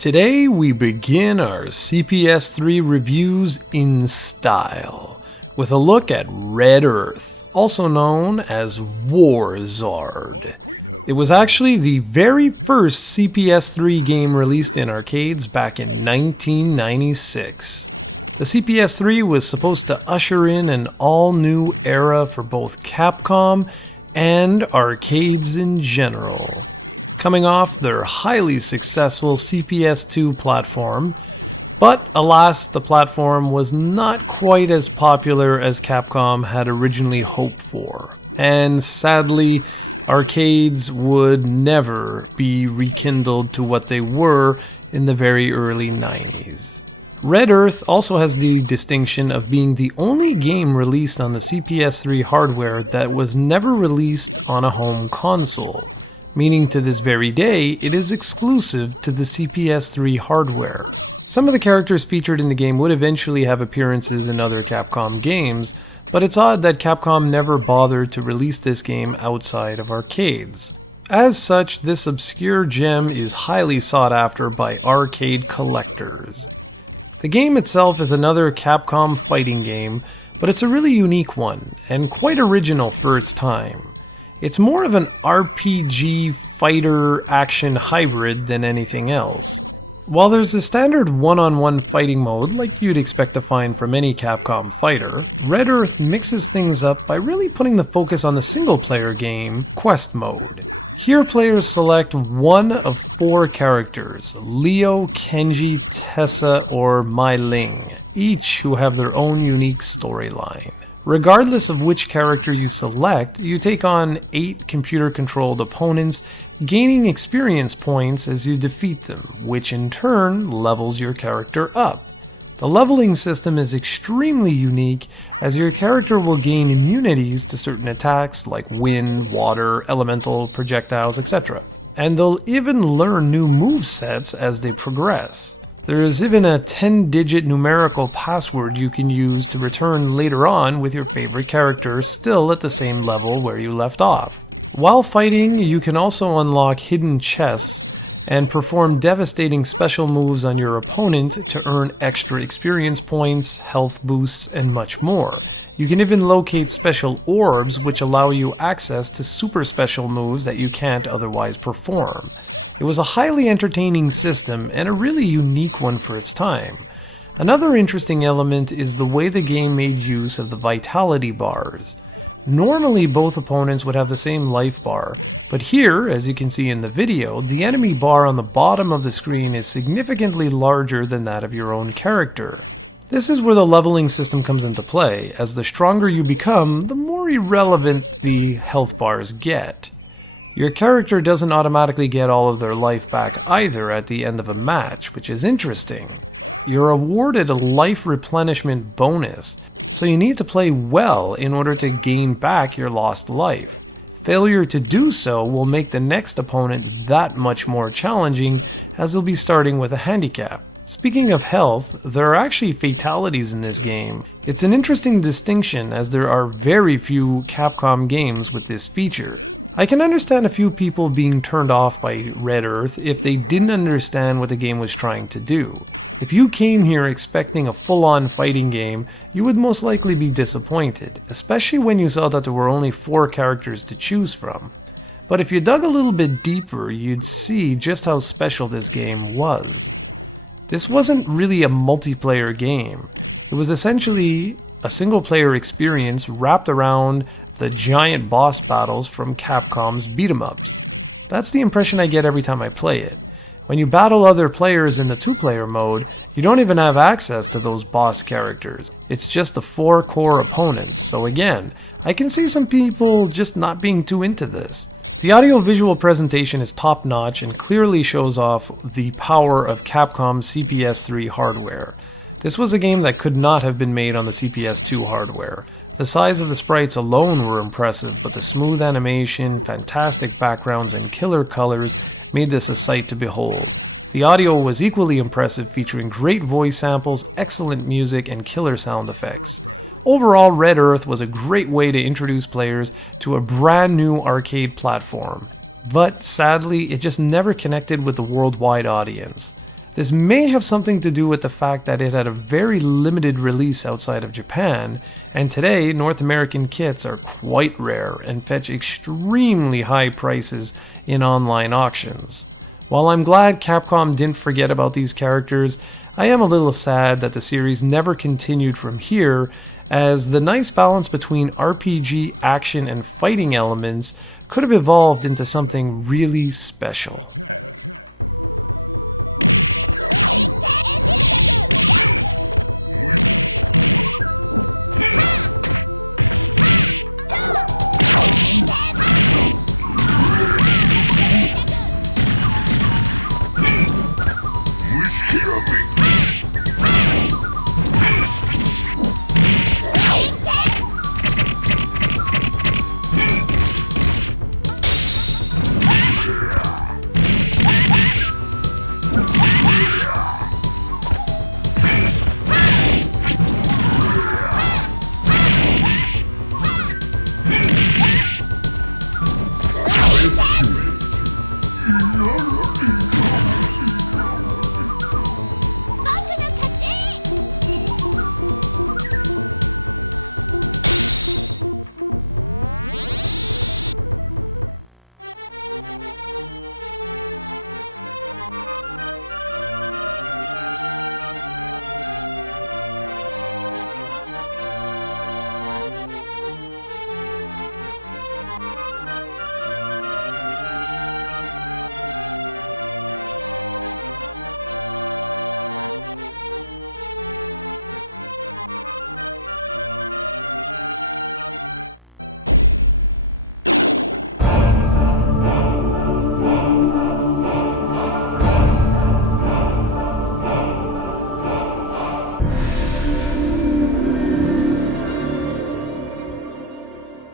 Today we begin our CPS-3 reviews in style, with a look at Red Earth, also known as Warzard. It was actually the very first CPS-3 game released in arcades back in 1996. The CPS-3 was supposed to usher in an all-new era for both Capcom and arcades in general. Coming off their highly successful CPS-2 platform, but alas, the platform was not quite as popular as Capcom had originally hoped for, and sadly, arcades would never be rekindled to what they were in the very early 90s. Red Earth also has the distinction of being the only game released on the CPS-3 hardware that was never released on a home console. Meaning to this very day, it is exclusive to the CPS-3 hardware. Some of the characters featured in the game would eventually have appearances in other Capcom games, but it's odd that Capcom never bothered to release this game outside of arcades. As such, this obscure gem is highly sought after by arcade collectors. The game itself is another Capcom fighting game, but it's a really unique one, and quite original for its time. It's more of an RPG fighter action hybrid than anything else. While there's a standard one-on-one fighting mode like you'd expect to find from any Capcom fighter, Red Earth mixes things up by really putting the focus on the single-player game, Quest Mode. Here players select one of 4 characters, Leo, Kenji, Tessa, or Mai Ling, each who have their own unique storyline. Regardless of which character you select, you take on 8 computer-controlled opponents, gaining experience points as you defeat them, which in turn levels your character up. The leveling system is extremely unique, as your character will gain immunities to certain attacks like wind, water, elemental, projectiles, etc. And they'll even learn new movesets as they progress. There is even a 10-digit numerical password you can use to return later on with your favorite character still at the same level where you left off. While fighting, you can also unlock hidden chests and perform devastating special moves on your opponent to earn extra experience points, health boosts, and much more. You can even locate special orbs which allow you access to super special moves that you can't otherwise perform. It was a highly entertaining system and a really unique one for its time. Another interesting element is the way the game made use of the vitality bars. Normally both opponents would have the same life bar, but here, as you can see in the video, the enemy bar on the bottom of the screen is significantly larger than that of your own character. This is where the leveling system comes into play, as the stronger you become, the more irrelevant the health bars get. Your character doesn't automatically get all of their life back either at the end of a match, which is interesting. You're awarded a life replenishment bonus, so you need to play well in order to gain back your lost life. Failure to do so will make the next opponent that much more challenging, as you'll be starting with a handicap. Speaking of health, there are actually fatalities in this game. It's an interesting distinction as there are very few Capcom games with this feature. I can understand a few people being turned off by Red Earth if they didn't understand what the game was trying to do. If you came here expecting a full-on fighting game, you would most likely be disappointed, especially when you saw that there were only 4 characters to choose from. But if you dug a little bit deeper, you'd see just how special this game was. This wasn't really a multiplayer game. It was essentially a single-player experience wrapped around the giant boss battles from Capcom's beat-em-ups. That's the impression I get every time I play it. When you battle other players in the 2-player mode, you don't even have access to those boss characters. It's just the 4 core opponents, so again, I can see some people just not being too into this. The audio-visual presentation is top-notch and clearly shows off the power of Capcom's CPS-3 hardware. This was a game that could not have been made on the CPS-2 hardware. The size of the sprites alone were impressive, but the smooth animation, fantastic backgrounds, and killer colors made this a sight to behold. The audio was equally impressive, featuring great voice samples, excellent music, and killer sound effects. Overall, Red Earth was a great way to introduce players to a brand new arcade platform. But sadly, it just never connected with the worldwide audience. This may have something to do with the fact that it had a very limited release outside of Japan, and today North American kits are quite rare and fetch extremely high prices in online auctions. While I'm glad Capcom didn't forget about these characters, I am a little sad that the series never continued from here, as the nice balance between RPG, action, and fighting elements could have evolved into something really special.